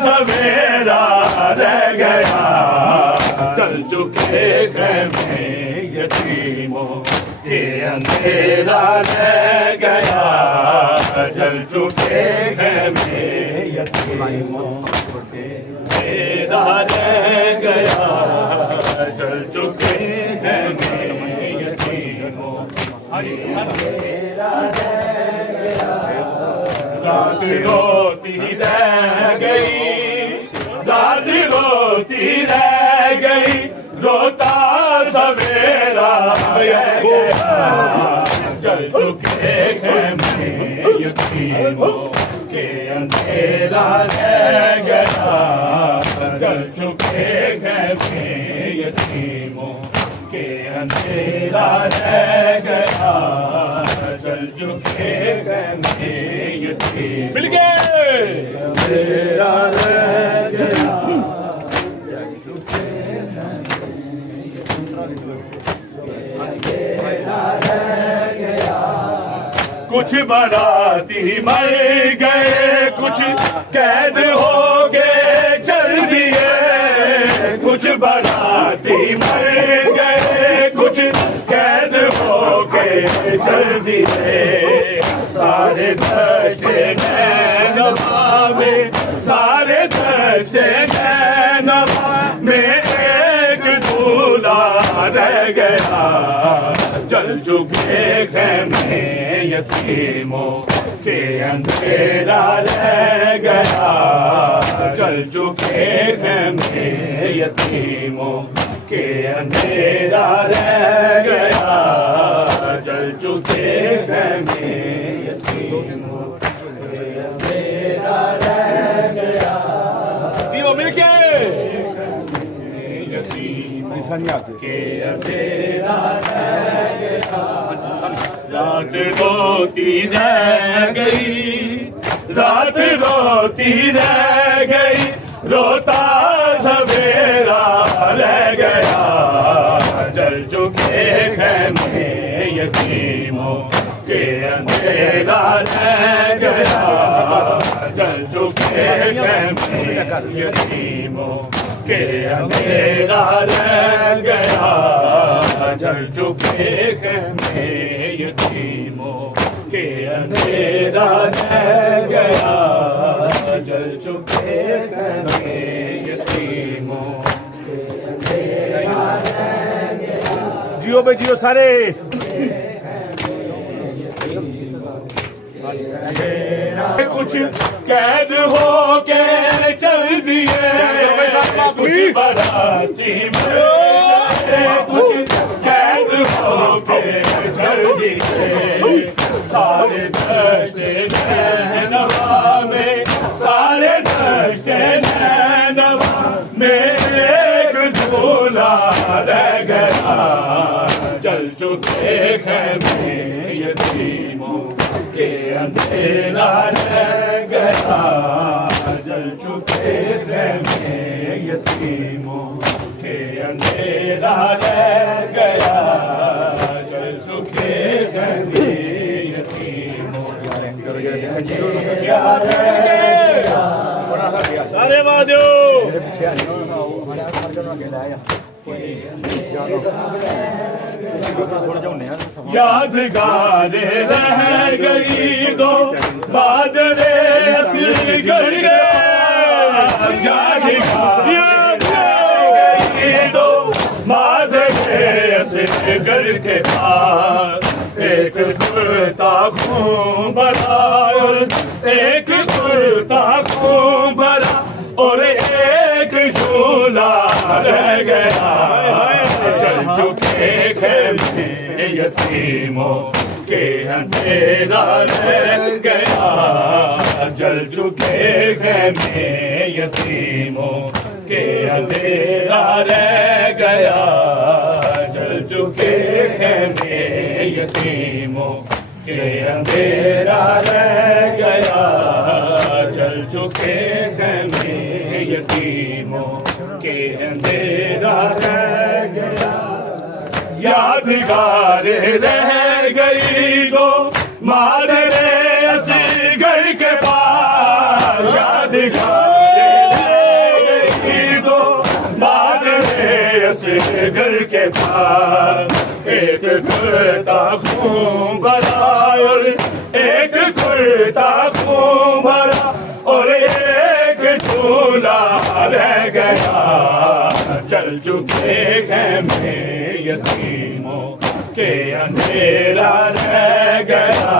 सवेरा रह गया, चल चुके खेमे यतीमों के अंधेरा रह गया, चल चुके खेमे यतीमों के अंधेरा रह गया, चल चुके खेमे यतीमों के अंधेरा रह गया। रात रोती रह गई, रात रोती रह गई, रोता सवेरा रह गया, चल चुके खेमे यतीमों के अंधेरा रह गया, चल चुके खेमे यतीमों के अंधेरा रह गया, चल चुके खेमे यतीम मिल गए अंधेरा रह गया, चल चुके कुछ बाराती मर गए, कुछ कैद हो गए चल दिए, कुछ बाराती मर गए, कुछ कैद हो गए चल दिए, सारे दशे नैनवा में, सारे दशे नैनवा में एक दूल्हा रह गया, चल चुके खेमे यतीमों के अंधेरा रह गया, चल चुके खेमे यतीमों के अंधेरा रह गया, चल चुके खेमे यतीमों के अंधेरा रह गया। जियो मिलके के अंधेरा रह गया, रात रोती रह गई, रात रोती रह गई, रोता सवेरा रह गया, चल चुके खेमे यतीमों के अंधेरा रह गया, चल चुके खेमे यतीमों के अंधेरा रह गया, चल चुके खेमे यतीमों के अंधेरा रह गया, चल चुके खेमे यतीमों के अंधेरा रह गया। जियो बे जियो सारे कुछ कैद हो के चल दिए, कुछ बाराती कुछ कैद हो के चल दिए, सारे दशे नैनवा में, सारे दशे नैनवा में एक दूल्हा रह गया, चल चुके खेमे यतीमों के अंधेरा रह गया, चल चुके खेमे यतीमों के अंधेरा रह गया, चल चुके खेमे यतीमों क्या रह गया। सारे वादो यादगार रह गई दो बादरे असलगढ़ के, यादगार रह गई दो बादरे असलगढ़ के पास, एक कुर्ता खून भरा और एक कुर्ता खून भरा और एक झूला रह गया, चल चुके खेमे यतीमों के अंधेरा रह गया, जल चुके खेमे यतीमों के अंधेरा रह गया, जल चुके खेमे यतीमों के अंधेरा रह गया, जल चुके खेमे यतीमों के अंधेरा रह गया। यादगार रह गई दो मादरे असलगढ़ के पास, यादगार घर के पार। एक खुलता खून भरा और एक खुलता खून भरा और एक झूला रह गया। चल चुके हैं में यतीमों के अंधेरा रह गया।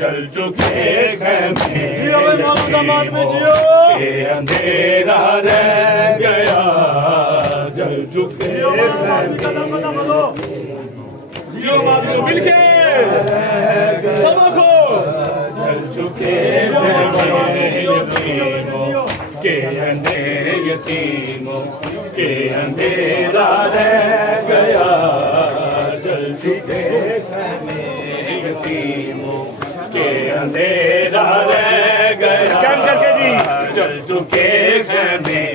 चल चुके हैं में के अंधेरा रह गया। जल चुके जियो माधव मिलके सबको जल चुके यतीमों के यतीमों के अंधेरा रह गया। जल चुके यतीमों के अंधेरा रह गया। काम करके जी जल चुके हैं में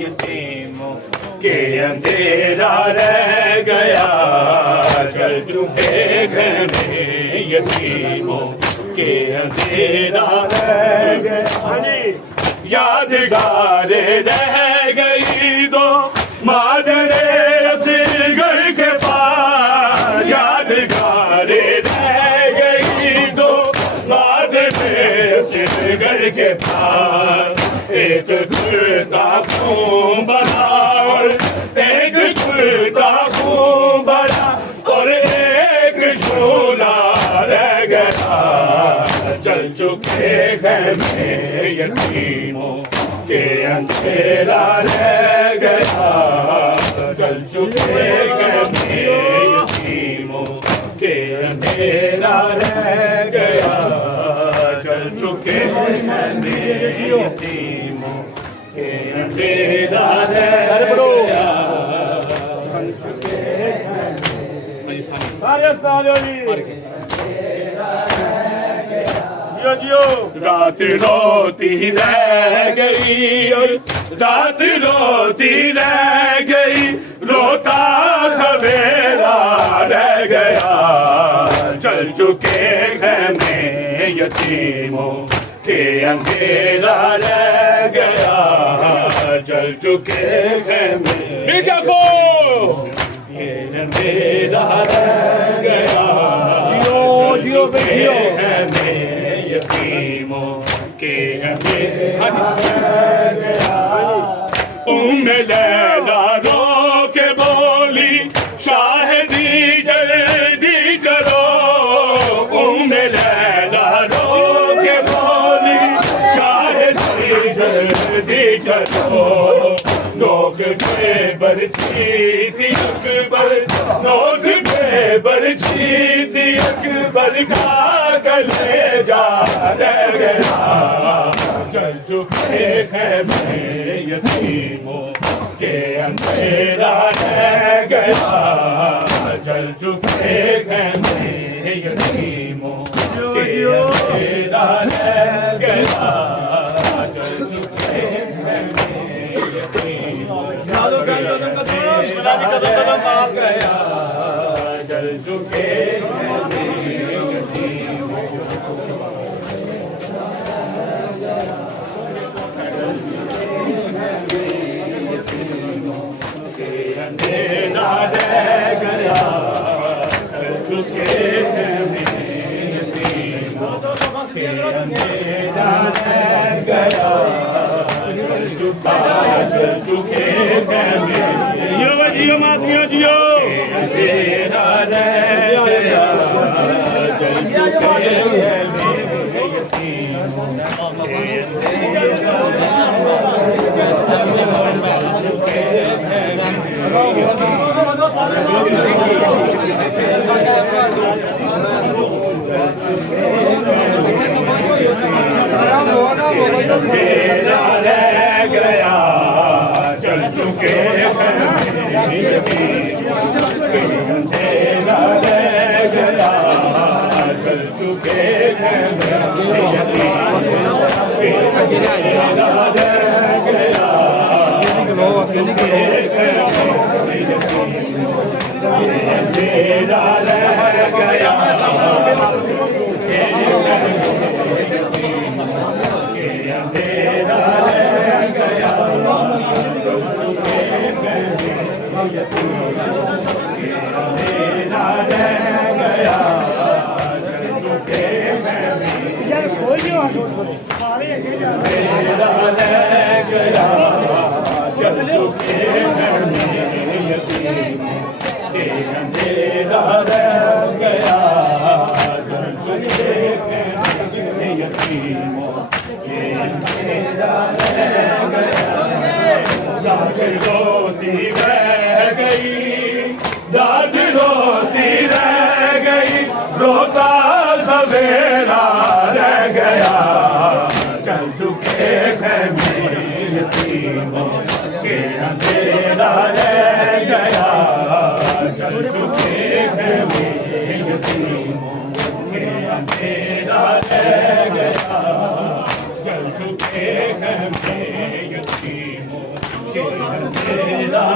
यतीमों के अंधेरा रह गया। जल चुके हैं में यतीमों के अंधेरा रह गया। यादगार रह गई दो मादरे असगर के पार। यादगार रह गई दो मादरे असगर के पार। एक खुलता खून भरा और एक खुलता खून भरा और एक झूला रह गया। चल चुके हैं में यतीमों के अंधेरा रह गया। चल चुके हैं में यतीमों के अंधेरा रह गया। चल चुके हैं में यतीमों के अंधेरा रह गया। चल चुके हैं रात रोती रह गई और रात रोती रह गई। रोता सवेरा रह गया। चल चुके हैं में यतीमों के अंधेरा रह गया। चल चुके हैं में ये अंधेरा रह गया। चल चुके हैं में यतीमों के अंधेरा रह गया। लैला रो के बोली शाहिदी जल्दी करो। लैला रो के बोली शाहिदी जल्दी करो। नोक पे बरछी थी अकबर नोक पे बरछी थी अकबर का गले जा रह गया। चल चुके हैं में यतीमों के अंधेरा रह गया। चल चुके हैं में यतीमों के अंधेरा रह गया। चल चुके हैं में यतीमों गया। चल चुके अंधेरा रह गया। चल चुके हैं में यतीमों के अंधेरा रह गया। चल चुके हैं जियो जियो मातियों जियो अंधेरा रह गया। चल चुके हैं में यतीमों अंधेरा रह गया। चल चुके हैं अंधेरा रह गया। चल चुके हैं अंधेरा रह गया। अंधेरा रह गया। अंधेरा रह गया। चुके घर में यतीमों के अंधेरा रह गया, चल चुके घर में यतीमों के अंधेरा रह गया। जाके रोती रह गई, जाके रोती रह गई, रोता सवेरा रह गया, चल चुके घर में यतीमों के अंधेरा रह गया, चल चुके घर में यतीमों के अंधेरा रह गया, चल चुके घर में यतीमों के अंधेरा